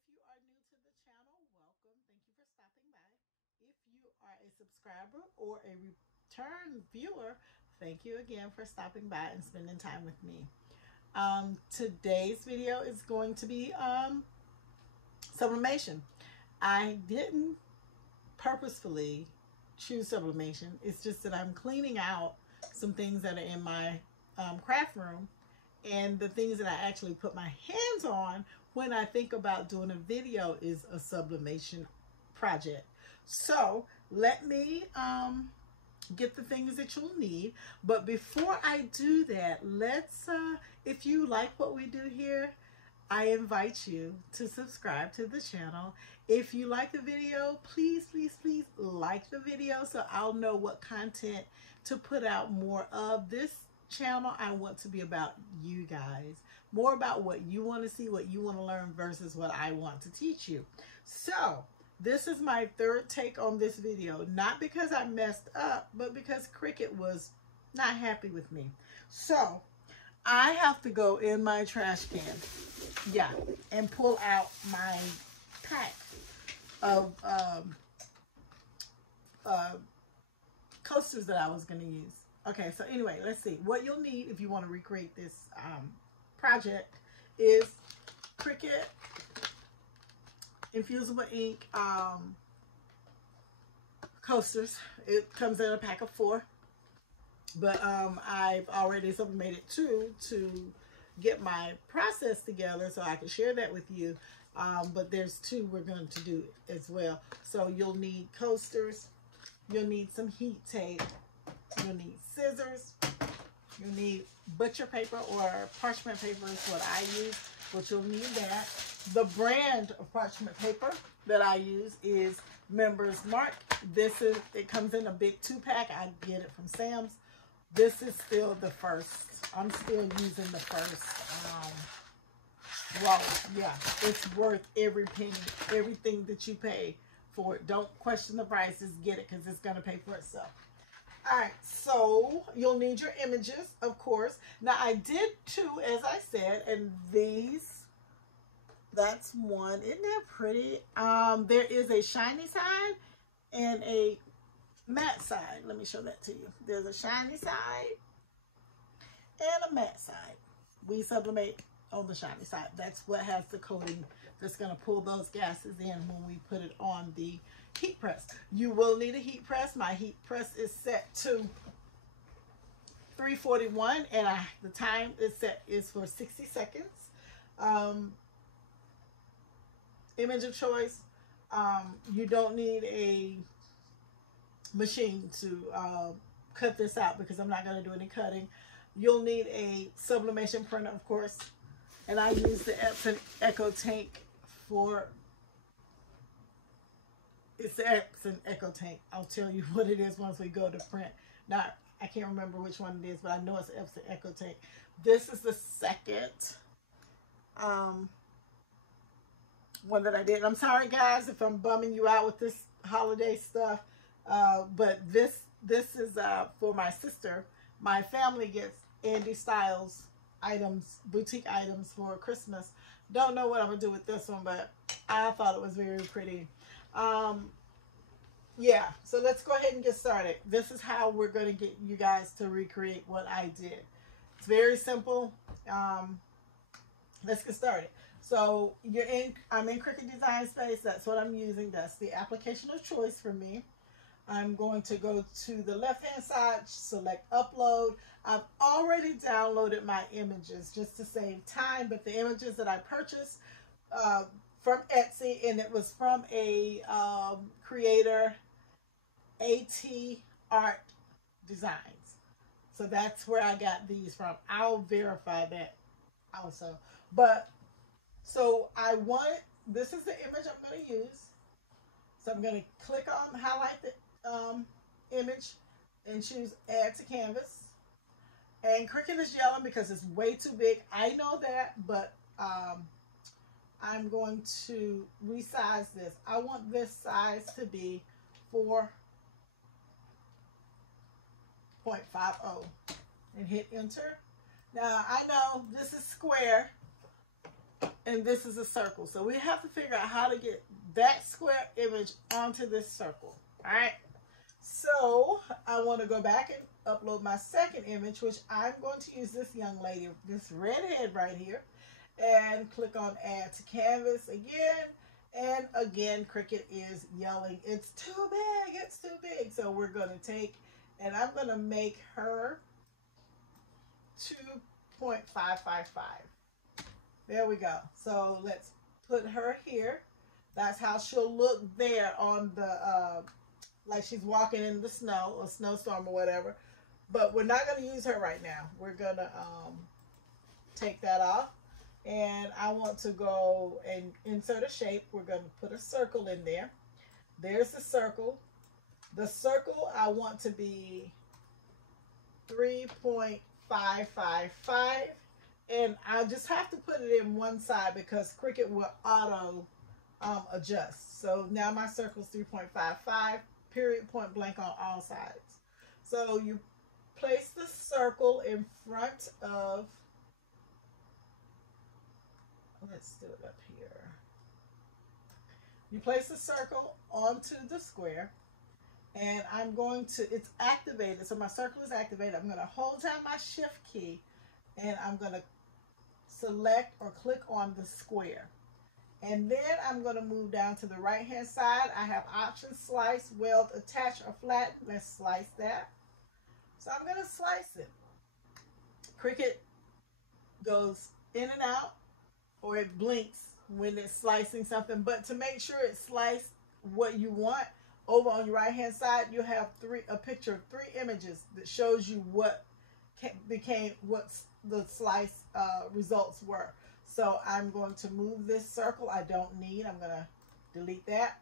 If you are new to the channel, welcome. Thank you for stopping by. If you are a subscriber or a return viewer, thank you again for stopping by and spending time with me. Today's video is going to be sublimation. I didn't purposefully choose sublimation. It's just that I'm cleaning out some things that are in my craft room, and the things that I actually put my hands on when I think about doing a video is a sublimation project. So let me get the things that you'll need. But before I do that, let's, if you like what we do here, I invite you to subscribe to the channel. If you like the video, please, please, please like the video so I'll know what content to put out more of. This channel, I want to be about you guys, more about what you want to see, what you want to learn versus what I want to teach you. So this is my third take on this video, not because I messed up, but because Cricut was not happy with me. So I have to go in my trash can, yeah, and pull out my pack of coasters that I was going to use. Okay, so anyway, let's see. What you'll need if you want to recreate this project is Cricut, Infusible ink coasters. It comes in a pack of 4. But I've already sublimated 2 to get my process together so I can share that with you. But there's 2 we're going to do as well. So you'll need coasters. You'll need some heat tape. You'll need scissors. You'll need butcher paper or parchment paper is what I use, but you'll need that. The brand of parchment paper that I use is Members Mark. It comes in a big 2-pack. I get it from Sam's. This is still the first. I'm still using the first roll. Yeah, it's worth every penny, everything that you pay for it. Don't question the prices. Get it because it's going to pay for itself. All right, so you'll need your images, of course. Now, I did 2, as I said, and these, that's 1. Isn't that pretty? There is a shiny side and a matte side. Let me show that to you. There's a shiny side and a matte side. We sublimate on the shiny side. That's what has the coating that's going to pull those gases in when we put it on the heat press. You will need a heat press. My heat press is set to 341 and the time is set is for 60 seconds. Image of choice. You don't need a machine to cut this out because I'm not going to do any cutting. You'll need a sublimation printer, of course, and I use the Epson Echo Tank for, it's the Epson Echo Tank. I'll tell you what it is once we go to print. Now, I can't remember which one it is, but I know it's Epson Echo Tank. This is the second one that I did. I'm sorry, guys, if I'm bumming you out with this holiday stuff. But this is for my sister. My family gets Andy Styles items, boutique items for Christmas. Don't know what I'm gonna do with this one, but I thought it was very pretty. Yeah, so let's go ahead and get started. This is how we're gonna get you guys to recreate what I did. It's very simple. Let's get started. So I'm in Cricut Design Space. That's what I'm using. That's the application of choice for me. I'm going to go to the left-hand side, select upload. I've already downloaded my images just to save time, but the images that I purchased from Etsy, and it was from a creator, AT Art Designs. So that's where I got these from. I'll verify that also. But, so this is the image I'm going to use. So I'm going to click on, highlight the image and choose add to canvas. And Cricut is yellow because it's way too big. I know that, but I'm going to resize this. I want this size to be 4.50 and hit enter. Now I know this is square and this is a circle. So we have to figure out how to get that square image onto this circle. All right. So I want to go back and upload my second image, which I'm going to use this young lady, this redhead right here, and click on add to canvas again. And again, Cricut is yelling, it's too big, it's too big. So we're going to take, and I'm going to make her 2.555. There we go. So let's put her here. That's how she'll look there on the, like she's walking in the snow, a snowstorm or whatever. But we're not going to use her right now. We're going to take that off. And I want to go and insert a shape. We're going to put a circle in there. There's the circle. The circle I want to be 3.555. And I just have to put it in one side because Cricut will auto adjust. So now my circle is 3.55, period, point blank on all sides. So you place the circle in front of, let's do it up here. You place the circle onto the square, and I'm going to, it's activated, so my circle is activated. I'm going to hold down my shift key, and I'm going to select or click on the square. And then I'm going to move down to the right hand side. I have options: slice, weld, attach, or flatten. Let's slice that. So I'm going to slice it. Cricut goes in and out, or it blinks when it's slicing something. But to make sure it sliced what you want, over on your right hand side, you have a picture of 3 images that shows you what became, what the slice results were. So I'm going to move this circle. I don't need, I'm going to delete that.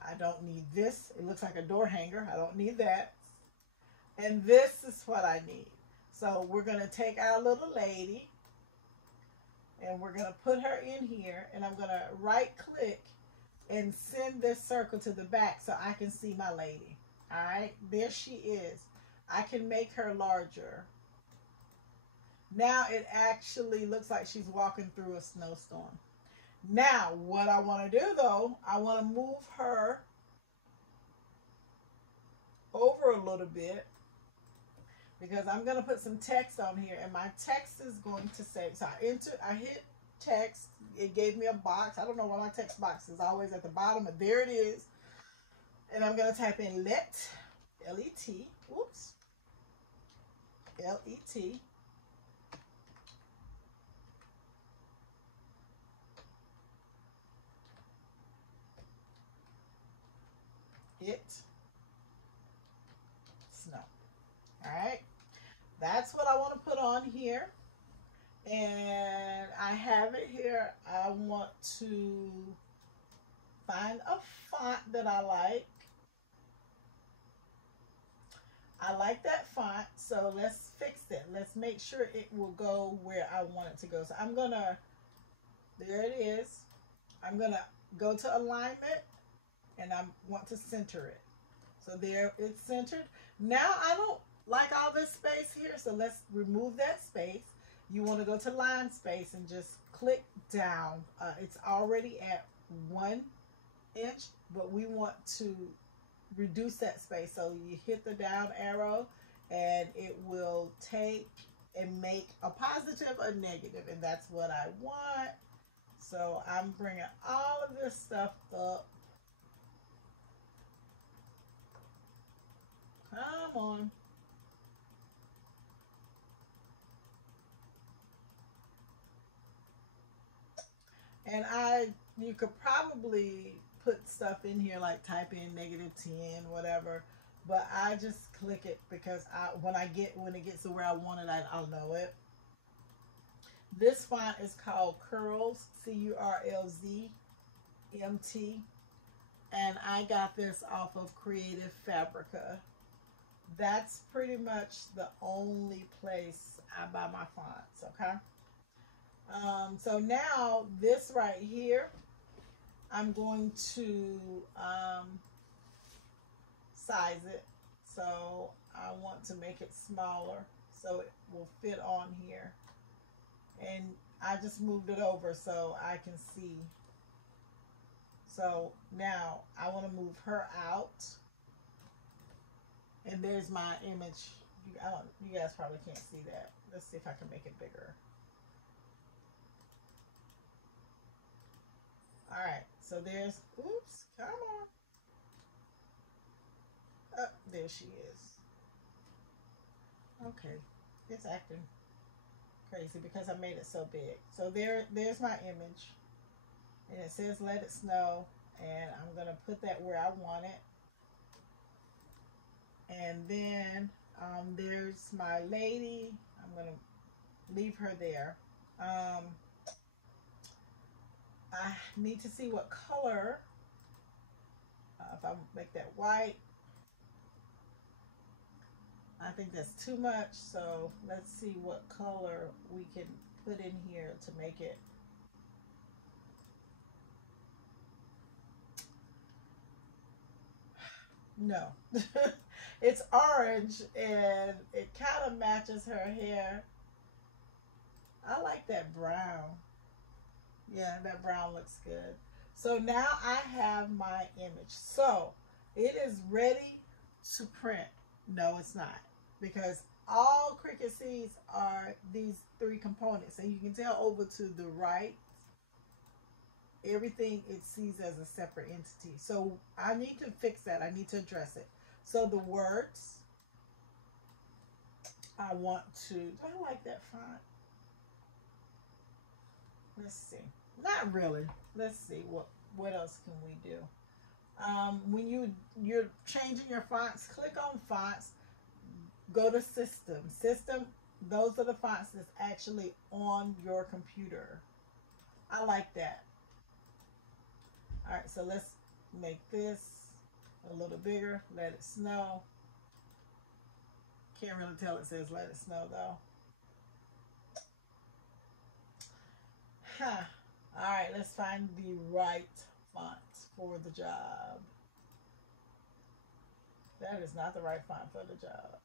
I don't need this. It looks like a door hanger. I don't need that. And this is what I need. So we're going to take our little lady, and we're going to put her in here, and I'm going to right click and send this circle to the back so I can see my lady. All right, there she is. I can make her larger. Now it actually looks like she's walking through a snowstorm. Now, what I want to do though, I want to move her over a little bit because I'm going to put some text on here, and my text is going to say, so I hit text, it gave me a box. I don't know why my text box is always at the bottom, but there it is. And I'm going to type in let, L-E-T, whoops, L-E-T, it snow. All right, that's what I want to put on here. And I have it here. I want to find a font that I like. I like that font, so let's fix it. Let's make sure it will go where I want it to go. So I'm gonna, there it is. I'm gonna go to alignment, and I want to center it. So there, it's centered. Now I don't like all this space here, so let's remove that space. You want to go to line space and just click down. It's already at 1 inch, but we want to reduce that space. So you hit the down arrow, and it will take and make a positive or negative, and that's what I want. So I'm bringing all of this stuff up. Come on. And you could probably put stuff in here, like type in -10, whatever. But I just click it because when it gets to where I want it, I'll know it. This font is called Curls, C-U-R-L-Z-M-T. And I got this off of Creative Fabrica. That's pretty much the only place I buy my fonts, okay? So now this right here, I'm going to size it. So I want to make it smaller so it will fit on here. And I just moved it over so I can see. So now I want to move her out. And there's my image. You guys probably can't see that. Let's see if I can make it bigger. All right, so there's, oops, come on. Oh, there she is. Okay, it's acting crazy because I made it so big. So there's my image. And it says let it snow. And I'm going to put that where I want it. And then there's my lady. I'm going to leave her there. I need to see what color. If I make that white, I think that's too much. So let's see what color we can put in here to make it. No. It's orange and it kind of matches her hair. I like that brown. Yeah, that brown looks good. So now I have my image. So it is ready to print. No, it's not. Because all Cricut sees are these three components. And you can tell over to the right, everything it sees as a separate entity. So I need to fix that. I need to address it. So the words, I want to, I like that font. Let's see. Not really. Let's see what else can we do. When you're changing your fonts, click on fonts, go to system. System, those are the fonts that's actually on your computer. I like that. All right, so let's make this a little bigger. Let it snow. Can't really tell it says let it snow though. Huh. All right, let's find the right font for the job. That is not the right font for the job.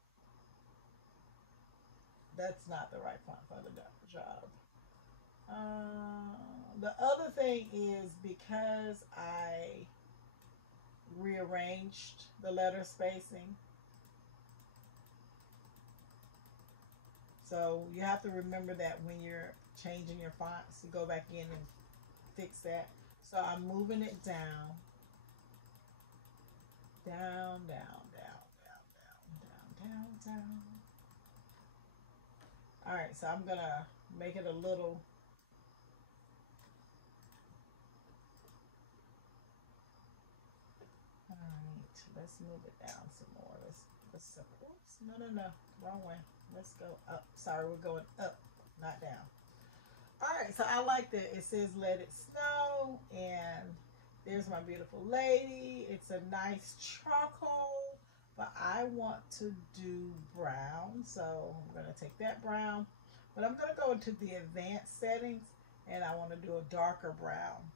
That's not the right font for the job. The other thing is because I rearranged the letter spacing. So you have to remember that when you're changing your fonts, you go back in and fix that. So I'm moving it down. Down, down, down, down, down, down, down, down. All right, so I'm gonna make it a little. All right, let's move it down some more. Let's oops, no, wrong way. Let's go up. Sorry, we're going up, not down. All right, so I like that. It says let it snow, and there's my beautiful lady. It's a nice charcoal, but I want to do brown, so I'm going to take that brown. But I'm going to go into the advanced settings, and I want to do a darker brown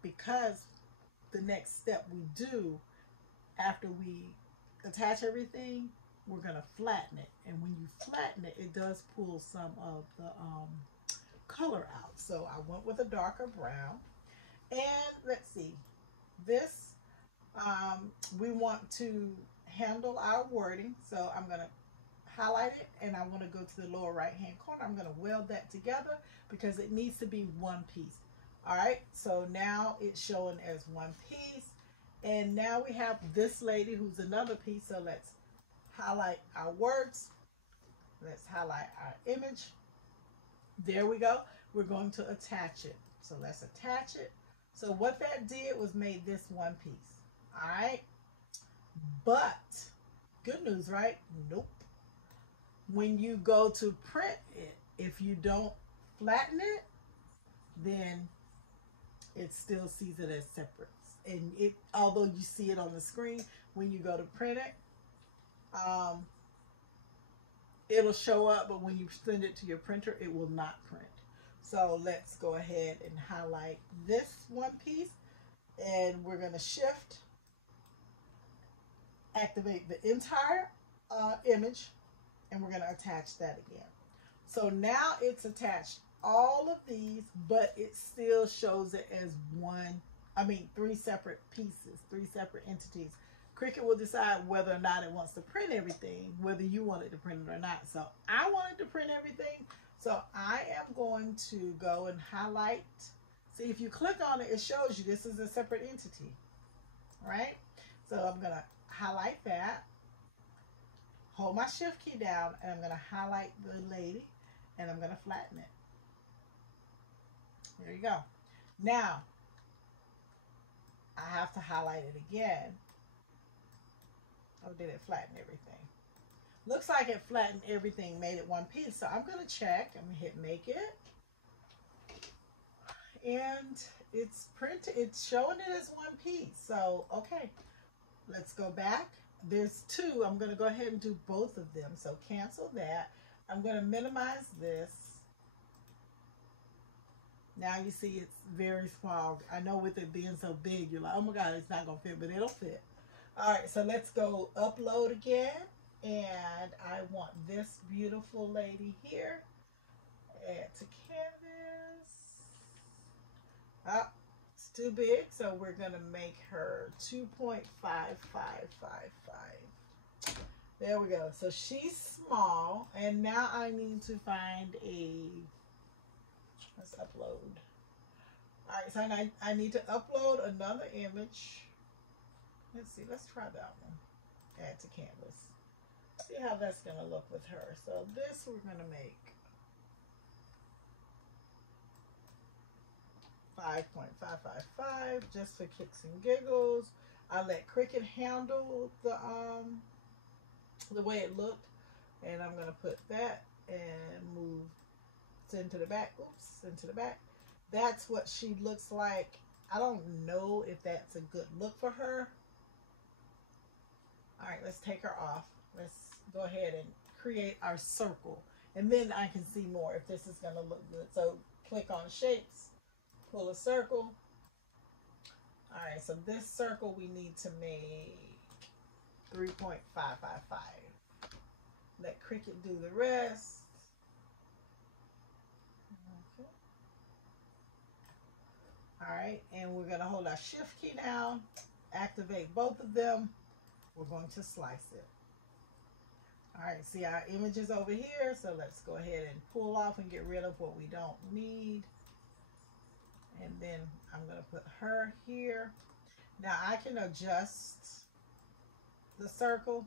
because the next step we do after we attach everything, we're going to flatten it. And when you flatten it, it does pull some of the color out. So I went with a darker brown. And let's see, this we want to handle our wording. So I'm going to highlight it and I want to go to the lower right hand corner. I'm going to weld that together because it needs to be one piece. All right, so now it's showing as one piece. And now we have this lady who's another piece. So let's highlight our words. Let's highlight our image. There we go. We're going to attach it. So let's attach it. So what that did was made this one piece. All right. But good news, right? Nope. When you go to print it, if you don't flatten it, then it still sees it as separate. And it, although you see it on the screen, when you go to print it, it'll show up, but when you send it to your printer, it will not print. So let's go ahead and highlight this one piece, and we're going to shift, activate the entire image, and we're going to attach that again. So now it's attached all of these, but it still shows it as one, I mean, three separate pieces, three separate entities. Cricut will decide whether or not it wants to print everything, whether you want it to print it or not. So I wanted to print everything. So I am going to go and highlight. See, if you click on it, it shows you this is a separate entity, right? So I'm going to highlight that, hold my shift key down, and I'm going to highlight the lady, and I'm going to flatten it. There you go. Now, I have to highlight it again. Oh, did it flatten everything? Looks like it flattened everything, made it one piece. So I'm going to check. I'm going to hit make it. And it's printed. It's showing it as one piece. So, okay. Let's go back. There's two. I'm going to go ahead and do both of them. So cancel that. I'm going to minimize this. Now you see it's very small. I know with it being so big, you're like, oh my God, it's not going to fit, but it'll fit. All right, so let's go upload again. And I want this beautiful lady here. Add to canvas. Oh, it's too big, so we're going to make her 2.5555. There we go. So she's small, and now I need to find a, let's upload. All right, so I need to upload another image. Let's see, let's try that one. Add to canvas. See how that's going to look with her. So this we're going to make 5.555 just for kicks and giggles. I let Cricut handle the way it looked, and I'm going to put that and move into the back. Oops, into the back. That's what she looks like. I don't know if that's a good look for her. All right, let's take her off. Let's go ahead and create our circle, and then I can see more if this is going to look good. So click on shapes, pull a circle. All right, so this circle we need to make 3.555. Let Cricut do the rest. Okay. All right, and we're going to hold our shift key down, activate both of them. We're going to slice it. All right, see our images over here, so let's go ahead and pull off and get rid of what we don't need. And then I'm going to put her here. Now I can adjust the circle,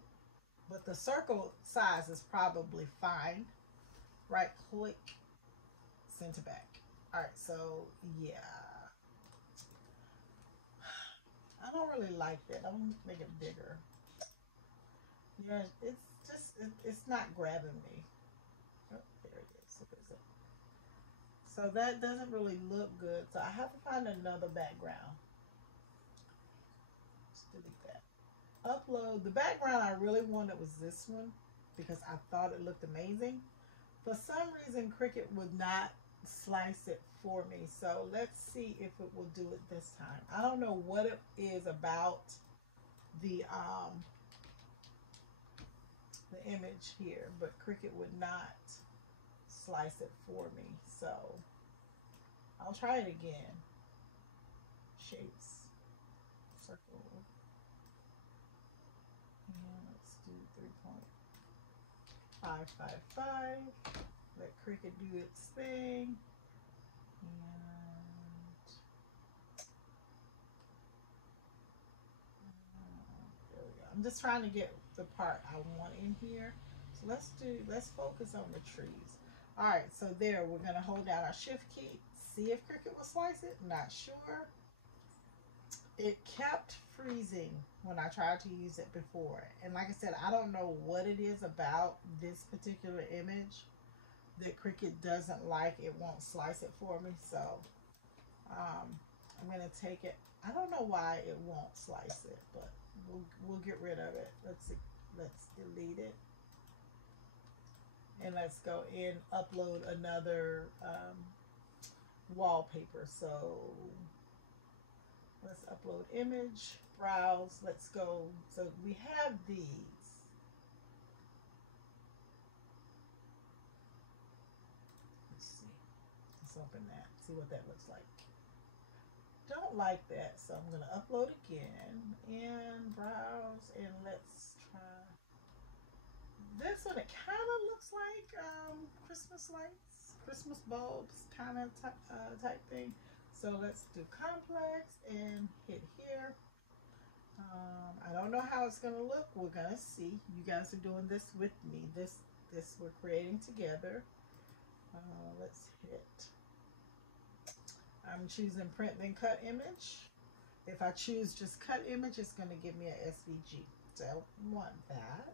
but the circle size is probably fine. Right click, center back. All right, so yeah. I don't really like that. I'm going to make it bigger. Yeah, it's just, it's not grabbing me. Oh, there it is. So that doesn't really look good. So I have to find another background. Let's delete that. Upload. The background I really wanted was this one because I thought it looked amazing. For some reason, Cricut would not slice it for me. So let's see if it will do it this time. I don't know what it is about the image here, but Cricut would not slice it for me. So I'll try it again. Shapes, circle, and let's do 3.555. Let Cricut do its thing. And there we go. I'm just trying to get the part I want in here. So let's focus on the trees. All right, so there, we're going to hold down our shift key, see if Cricut will slice it. Not sure. It kept freezing when I tried to use it before. And like I said, I don't know what it is about this particular image that Cricut doesn't like. It won't slice it for me. So I'm going to take it. I don't know why it won't slice it, but we'll get rid of it. Let's delete it. And let's go in, upload another wallpaper. So let's upload image, browse. Let's go. So we have these. Let's see. let's open that, see what that looks like. Don't like that, so I'm gonna upload again and browse, and let's try this one. It kind of looks like Christmas lights, Christmas bulbs kind of type thing. So let's do complex and hit here. I don't know how it's gonna look. We're gonna see. You guys are doing this with me. This we're creating together. Let's hit. I'm choosing print then cut image. If I choose just cut image, it's going to give me a SVG. So I want that.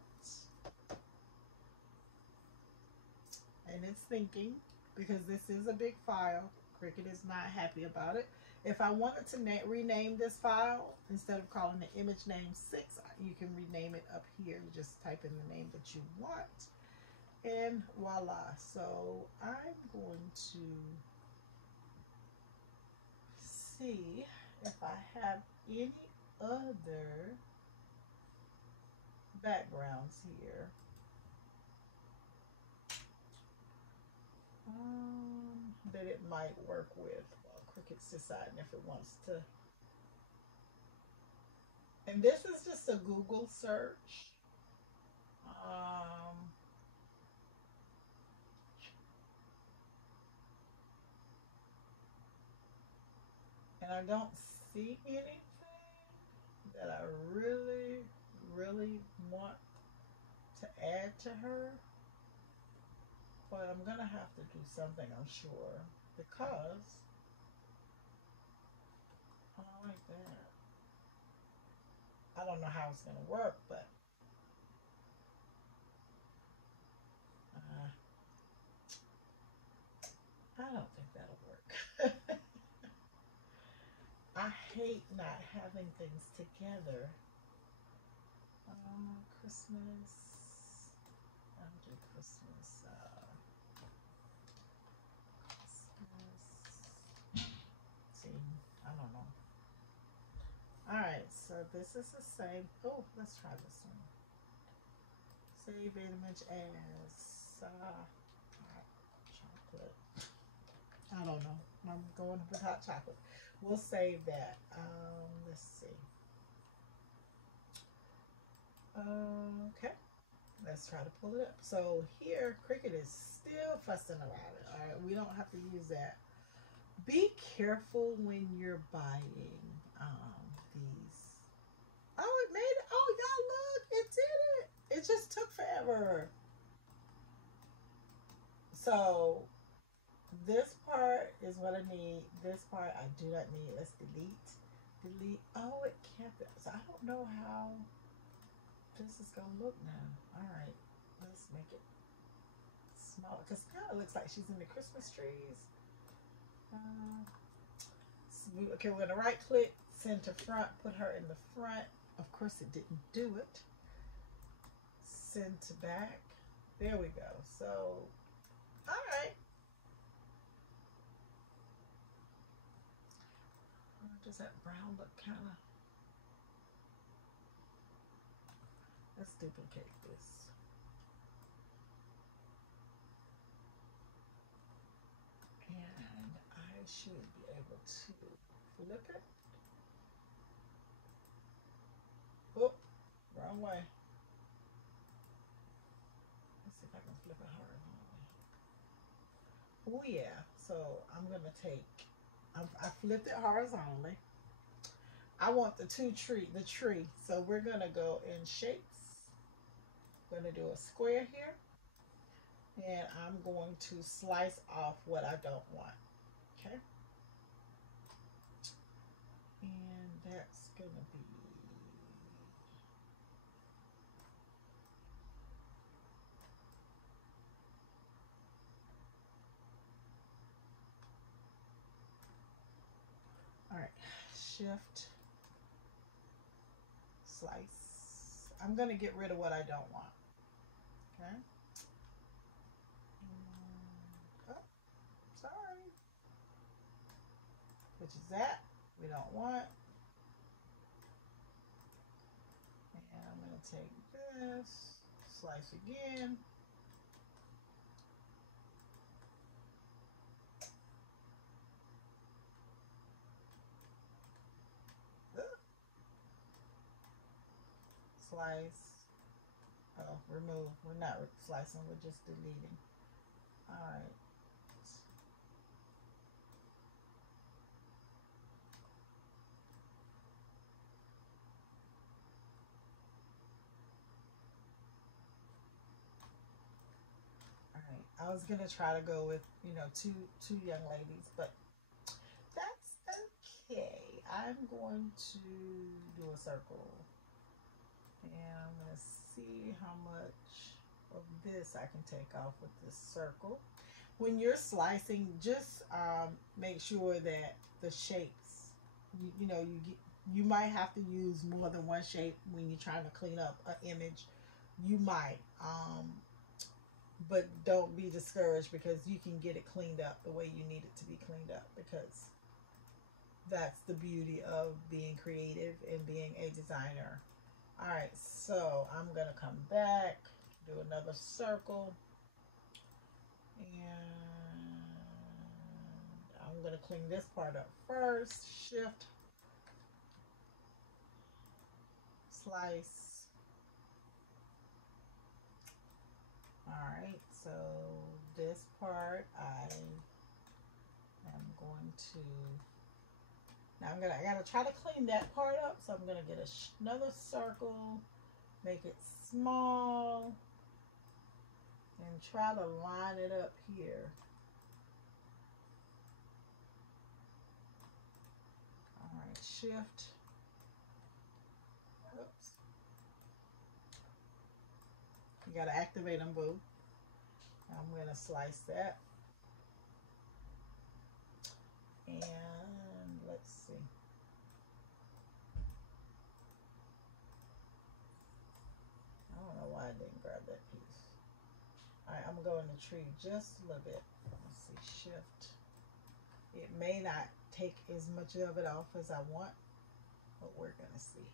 And it's thinking, because this is a big file. Cricut is not happy about it. If I wanted to rename this file, instead of calling the image name 6, you can rename it up here. You just type in the name that you want. And voila. So I'm going to see if I have any other backgrounds here. That it might work with. Well, Cricut's deciding if it wants to. And this is just a Google search. And I don't see anything that I really, really want to add to her. But I'm going to have to do something, I'm sure, because I like that. I don't know how it's going to work, but I don't think that'll work. I hate not having things together. Christmas. I'll do Christmas. See, I don't know. Alright, so this is the same. Oh, let's try this one. Save image as chocolate. I don't know. I'm going with hot chocolate. We'll save that. Let's see. Okay. Let's try to pull it up. So here, Cricut is still fussing about it. All right, we don't have to use that. Be careful when you're buying these. Oh, it made it. Oh, y'all look, it did it. It just took forever. So this part is what I need. This part I do not need. Let's delete. Delete. Oh, it kept it. So I don't know how this is gonna look now. All right, let's make it smaller because it kind of looks like she's in the Christmas trees. Okay, we're gonna right click, send to front, put her in the front. Of course, it didn't do it. Send to back. There we go. So, all right. Does that brown look kind of? Let's duplicate this. And I should be able to flip it. Oh, wrong way. Let's see if I can flip it horizontally. Oh yeah, so I'm gonna take, I flipped it horizontally. I want the tree. So we're gonna go in shapes. I'm gonna do a square here. And I'm going to slice off what I don't want. Okay. And that's gonna be, all right, shift, slice. I'm gonna get rid of what I don't want. Okay. Oh, sorry. Which is that we don't want. And I'm gonna take this, slice again. slice. Oh, remove. We're not slicing, we're just deleting. Alright. Alright. I was gonna try to go with, you know, two young ladies, but that's okay. I'm going to do a circle. And I'm going to see how much of this I can take off with this circle. When you're slicing, just make sure that the shapes, you might have to use more than one shape when you're trying to clean up an image. You might, but don't be discouraged because you can get it cleaned up the way you need it to be cleaned up, because that's the beauty of being creative and being a designer. All right, so I'm gonna come back, do another circle, and I'm gonna clean this part up first. Shift, slice. All right, so this part I am going to. Now I gotta try to clean that part up, so I'm gonna get another circle, make it small, and try to line it up here. All right, shift. Oops. You gotta activate them, boo. I'm gonna slice that, and let's see. I don't know why I didn't grab that piece. All right, I'm gonna go in the tree just a little bit. Let's see, shift. It may not take as much of it off as I want, but we're gonna see.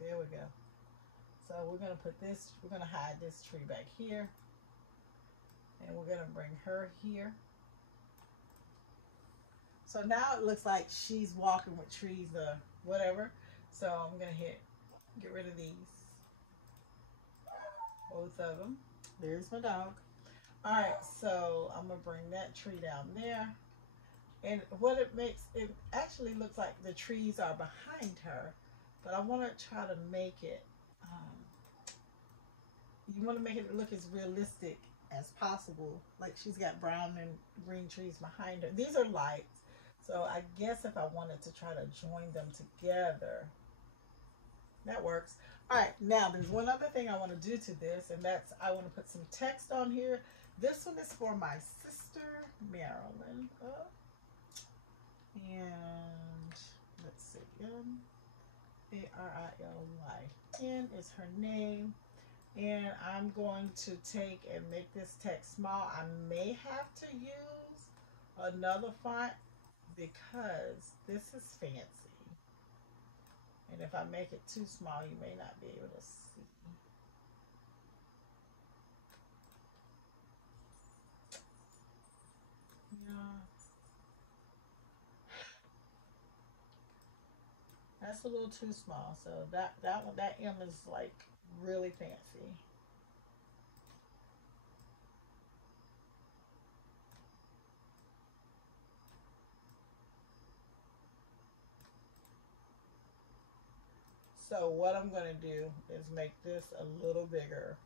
There we go. So we're gonna put this, we're gonna hide this tree back here, and we're gonna bring her here. So now it looks like she's walking with trees or whatever. So I'm gonna get rid of these, both of them. There's my dog. All right, so I'm gonna bring that tree down there. And what it makes, it actually looks like the trees are behind her, but I want to try to make it, you want to make it look as realistic as possible. Like she's got brown and green trees behind her. These are lights. So I guess if I wanted to try to join them together, that works. All right, now there's one other thing I want to do to this, and that's I want to put some text on here. This one is for my sister, Marilyn. And let's see, Marilyn is her name. And I'm going to take and make this text small. I may have to use another font because this is fancy. And if I make it too small, you may not be able to see. Yeah. That's a little too small. So that M is like really fancy. So what I'm going to do is make this a little bigger.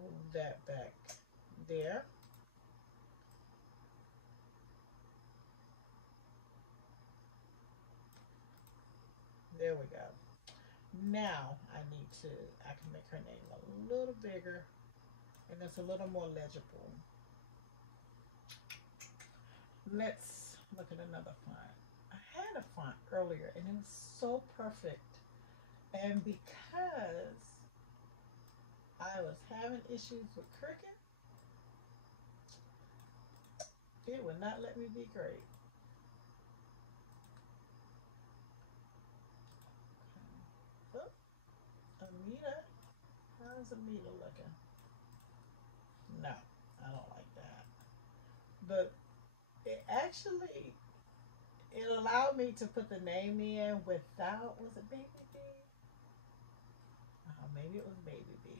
Move that back there. There we go. Now I can make her name a little bigger, and it's a little more legible. Let's look at another font. I had a font earlier and it was so perfect. And because I was having issues with Cricut, it would not let me be great. Okay. Oh, Amita. How's Amita looking? No, I don't like that. But it actually, it allowed me to put the name in without, was it Baby B? Maybe it was Baby B.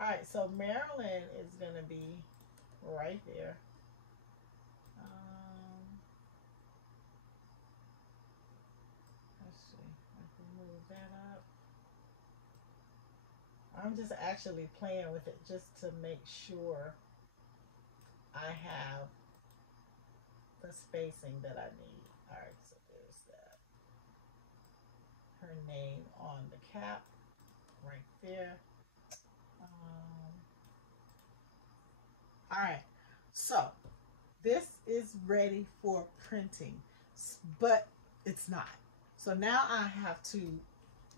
All right, so Marilyn is going to be right there. Let's see. I can move that up. I'm just actually playing with it just to make sure I have the spacing that I need. All right, so there's that. Her name on the cap right there. All right, so this is ready for printing, but it's not. So now I have to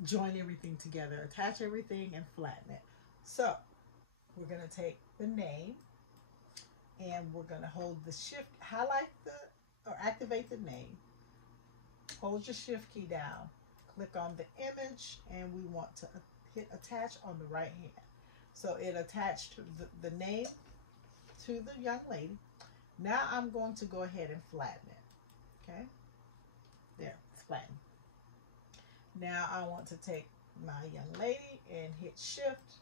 join everything together, attach everything, and flatten it. So we're going to take the name and we're going to hold the shift, highlight the, or activate the name, hold your shift key down, click on the image, and we want to hit attach on the right hand. So it attached the name to the young lady. Now I'm going to go ahead and flatten it. Okay, there, it's flattened. Now I want to take my young lady and hit shift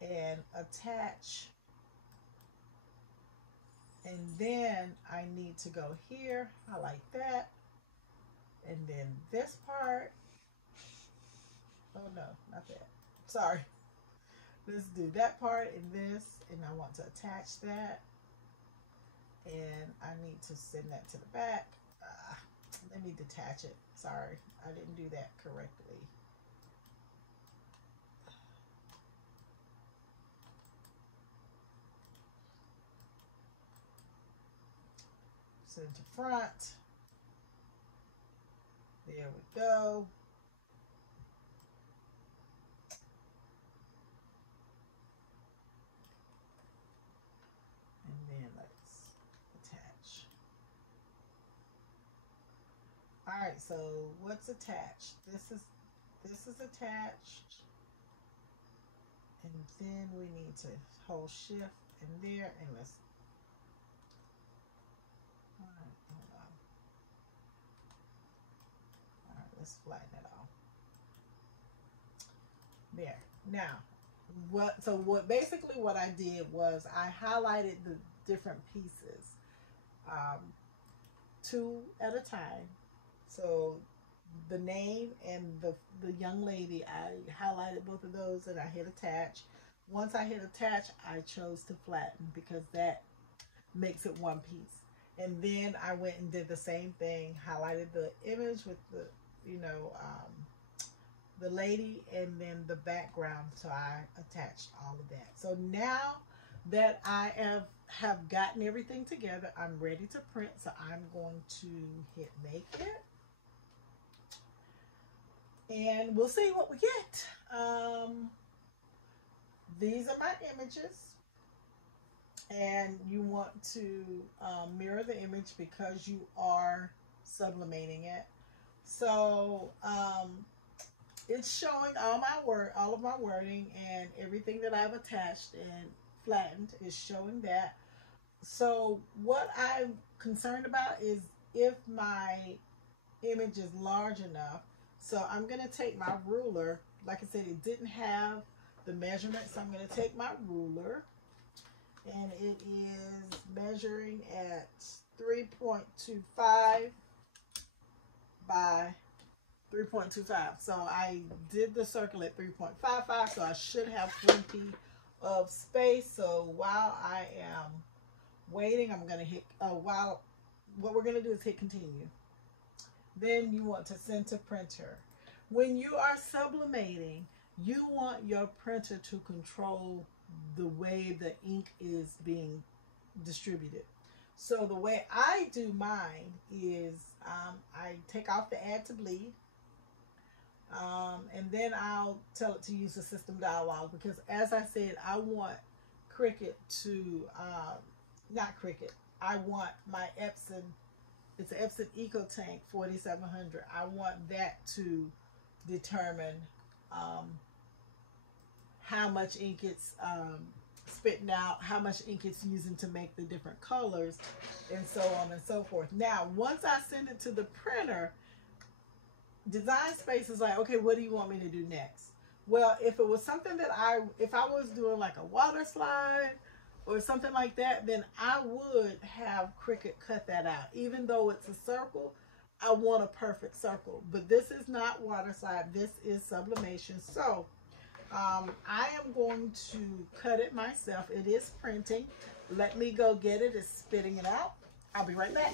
and attach, and then I need to go here, highlight that, and then this part, oh no, not that, sorry, let's do that part and this, and I want to attach that, and I need to send that to the back. Let me detach it. Sorry, I didn't do that correctly. Send to front. There we go. And then let's attach. All right, so what's attached? This is attached, and then we need to hold shift and there, and let's. All right, hold on. All right, let's flatten it off. There. Now, basically what I did was I highlighted the different pieces, 2 at a time. So the name and the young lady, I highlighted both of those and I hit attach. Once I hit attach, I chose to flatten because that makes it one piece. And then I went and did the same thing, highlighted the image with the, the lady and then the background. So I attached all of that. So now that I have gotten everything together, I'm ready to print. So I'm going to hit make it. And we'll see what we get. These are my images. And you want to mirror the image because you are sublimating it. So it's showing all of my wording, and everything that I've attached and flattened is showing that. So what I'm concerned about is if my image is large enough. So I'm going to take my ruler. Like I said, it didn't have the measurement, so I'm going to take my ruler, and it is measuring at 3.25 by 3.25. So I did the circle at 3.55, so I should have plenty of space. So while I am waiting, I'm going to hit, what we're going to do is hit continue. Then you want to send to printer. When you are sublimating, you want your printer to control the way the ink is being distributed. So the way I do mine is I take off the add to bleed, and then I'll tell it to use the system dialog, because as I said, I want Cricut to, not Cricut, I want my Epson, it's an Epson EcoTank 4700. I want that to determine how much ink it's spitting out how much ink it's using to make the different colors and so on and so forth. Now, once I send it to the printer, Design Space is like, okay, what do you want me to do next? Well, if it was something that if I was doing like a water slide or something like that, then I would have Cricut cut that out. Even though it's a circle, I want a perfect circle. But this is not water slide, this is sublimation. So I am going to cut it myself. It is printing. Let me go get it. It's spitting it out. I'll be right back.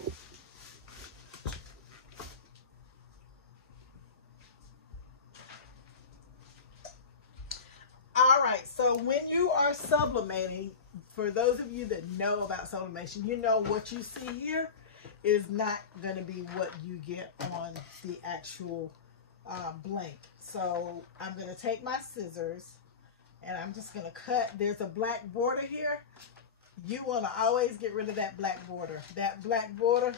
All right, so when you are sublimating, for those of you that know about sublimation, you know what you see here is not going to be what you get on the actual blank. So I'm going to take my scissors and I'm just going to cut. There's a black border here. You want to always get rid of that black border. That black border,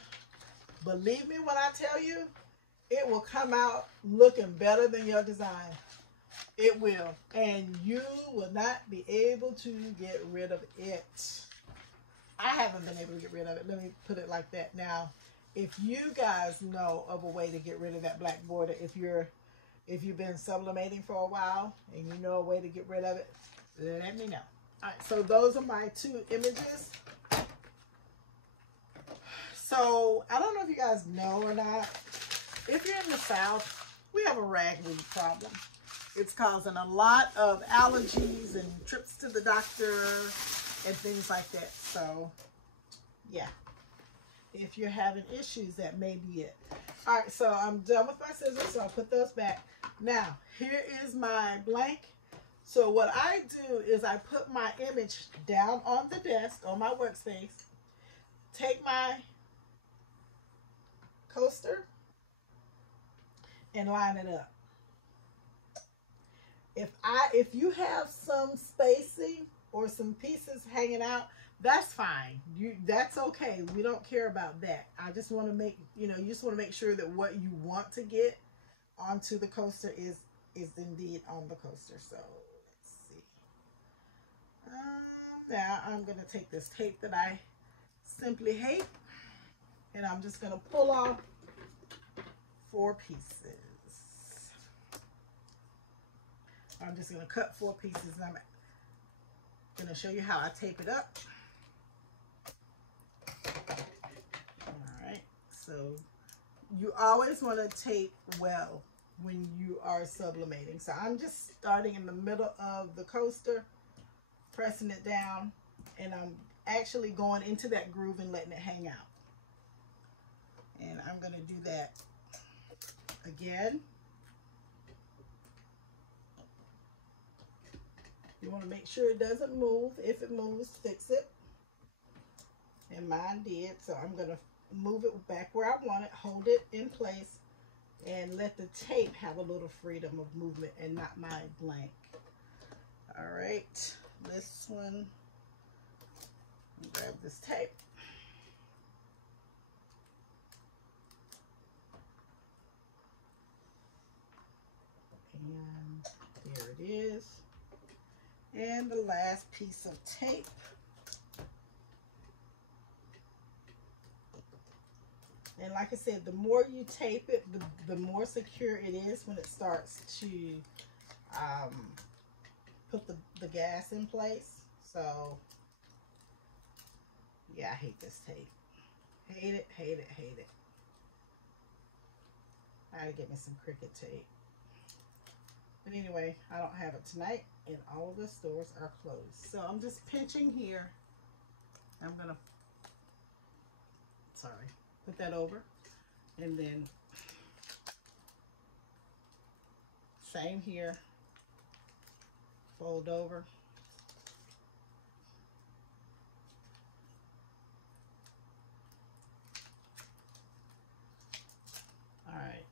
believe me when I tell you, it will come out looking better than your design. It will, and you will not be able to get rid of it. I haven't been able to get rid of it. Let me put it like that. Now, if you guys know of a way to get rid of that black border, if you've been sublimating for a while and you know a way to get rid of it, let me know. All right, so those are my two images. So I don't know if you guys know or not, if you're in the South, we have a ragweed problem. It's causing a lot of allergies and trips to the doctor and things like that. So, yeah. If you're having issues, that may be it. All right, so I'm done with my scissors, so I'll put those back. Now, here is my blank. So what I do is I put my image down on the desk, on my workspace, take my coaster, and line it up. If you have some spacing or some pieces hanging out, that's fine. That's okay. We don't care about that. I just want to make, you just want to make sure that what you want to get onto the coaster is indeed on the coaster. So let's see. Now I'm going to take this tape that I simply hate, and I'm just going to pull off 4 pieces. I'm just going to cut 4 pieces, and I'm going to show you how I tape it up. All right, so you always want to tape well when you are sublimating. So I'm just starting in the middle of the coaster, pressing it down, and I'm actually going into that groove and letting it hang out. And I'm going to do that again. You want to make sure it doesn't move. If it moves, fix it. And mine did. So I'm going to move it back where I want it, hold it in place, and let the tape have a little freedom of movement and not my blank. All right. This one, grab this tape. And there it is. And the last piece of tape. And like I said, the more you tape it, the more secure it is when it starts to put the gas in place. So, yeah, I hate this tape. Hate it, hate it, hate it. I gotta get me some Cricut tape. But anyway, I don't have it tonight, and all of the stores are closed. So I'm just pinching here. I'm gonna, put that over, and then same here, fold over. All right.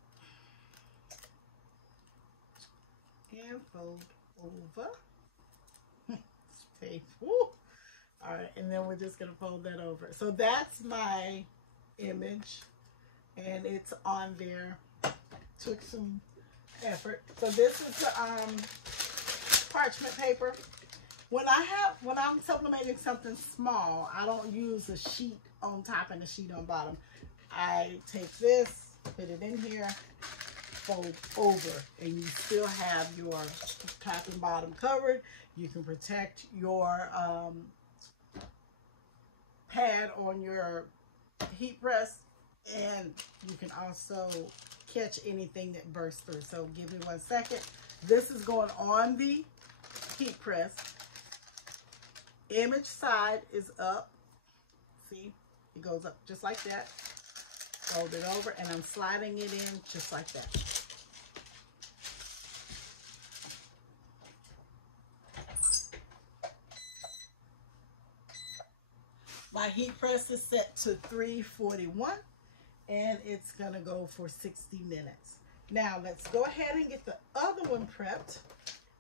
And fold over. All right, and then we're just gonna fold that over. So that's my image, and it's on there. Took some effort. So this is the parchment paper, When I'm sublimating something small, I don't use a sheet on top and a sheet on bottom. I take this, put it in here, fold over, and you still have your top and bottom covered. You can protect your pad on your heat press, and you can also catch anything that bursts through. So give me 1 second. This is going on the heat press. Image side is up. See, it goes up just like that. Fold it over, and I'm sliding it in just like that. My heat press is set to 341, and it's gonna go for 60 minutes. Now let's go ahead and get the other one prepped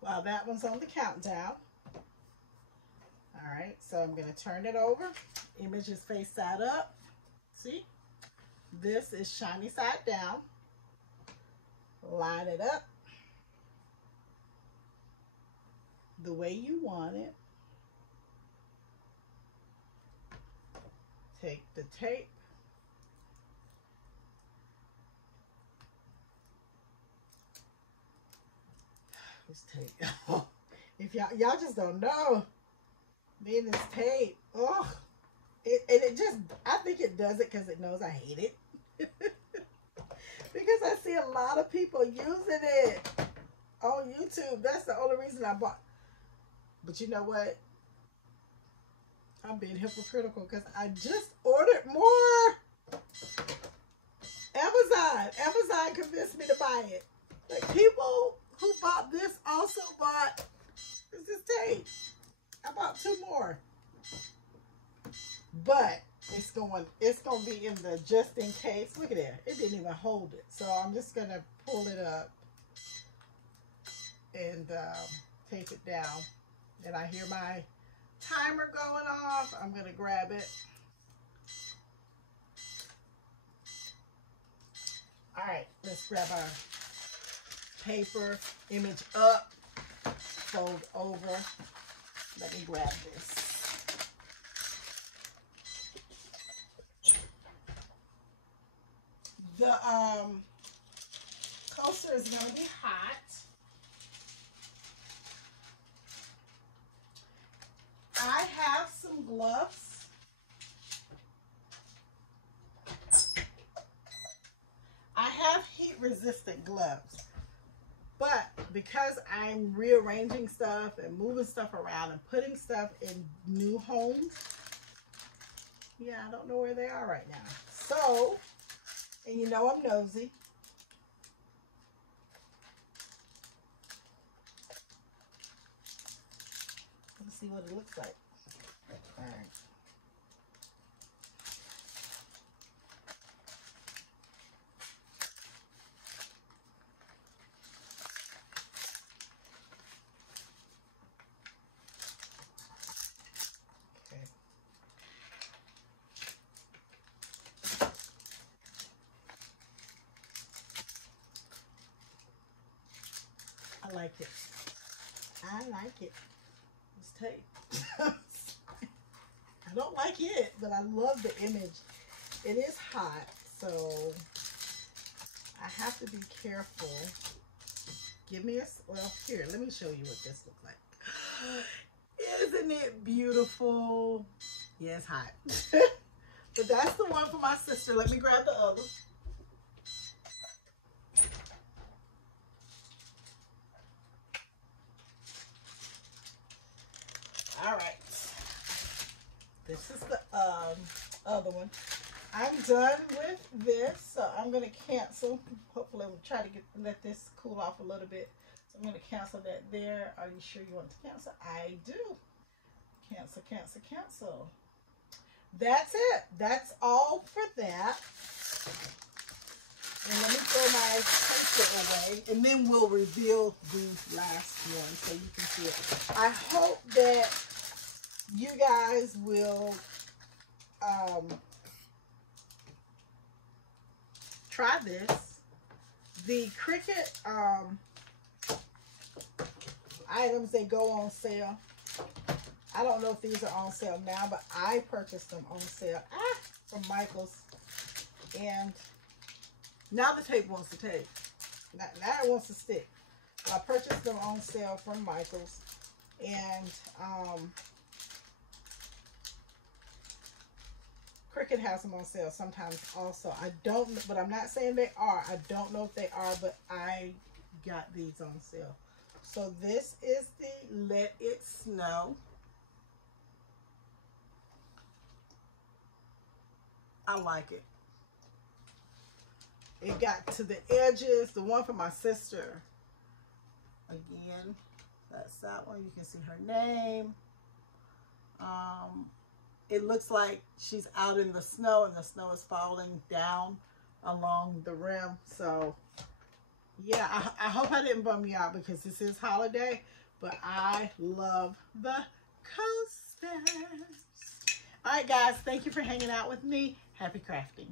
while that one's on the countdown. All right, so I'm gonna turn it over. Image is face side up. See? This is shiny side down. Line it up the way you want it. Take the tape. This tape. If y'all just don't know. Then this tape. Oh, it just, I think it does it because it knows I hate it. Because I see a lot of people using it on YouTube. That's the only reason I bought. But you know what? I'm being hypocritical because I just ordered more. Amazon convinced me to buy it. Like, people who bought this also bought this tape. I bought 2 more. But it's going to be in the just in case. Look at that. It didn't even hold it. So I'm just going to pull it up and tape it down. And I hear my timer going off. I'm going to grab it. All right, let's grab our paper, image up, fold over. Let me grab this. The coaster is going to be hot. I have some gloves. I have heat resistant gloves. But because I'm rearranging stuff and moving stuff around and putting stuff in new homes, yeah, I don't know where they are right now. So, and you know I'm nosy. Let's see what it looks like. All right. I like it. I like it. This tape. I don't like it, but I love the image. It is hot, so I have to be careful. Give me a, well, here, let me show you what this looks like. Isn't it beautiful? Yeah, it's hot. But that's the one for my sister. Let me grab the other. All right, this is the other one. I'm done with this, so I'm going to cancel. Hopefully, we'll try to let this cool off a little bit. So I'm going to cancel that there. Are you sure you want to cancel? I do. Cancel, cancel, cancel. That's it. That's all for that. And let me throw my paper away, and then we'll reveal the last one so you can see it. I hope that you guys will try this. The Cricut items, they go on sale. I don't know if these are on sale now, but I purchased them on sale from Michael's. And now the tape wants to tape. Now it wants to stick. So I purchased them on sale from Michael's. And Cricut has them on sale sometimes also. I don't know, but I'm not saying they are. I don't know if they are, but I got these on sale. So this is the Let It Snow. I like it. It got to the edges. The one for my sister. Again, that's that one. You can see her name. It looks like she's out in the snow and the snow is falling down along the rim. So yeah, I hope I didn't bum you out because this is holiday, but I love the coasters. All right, guys, thank you for hanging out with me. Happy crafting.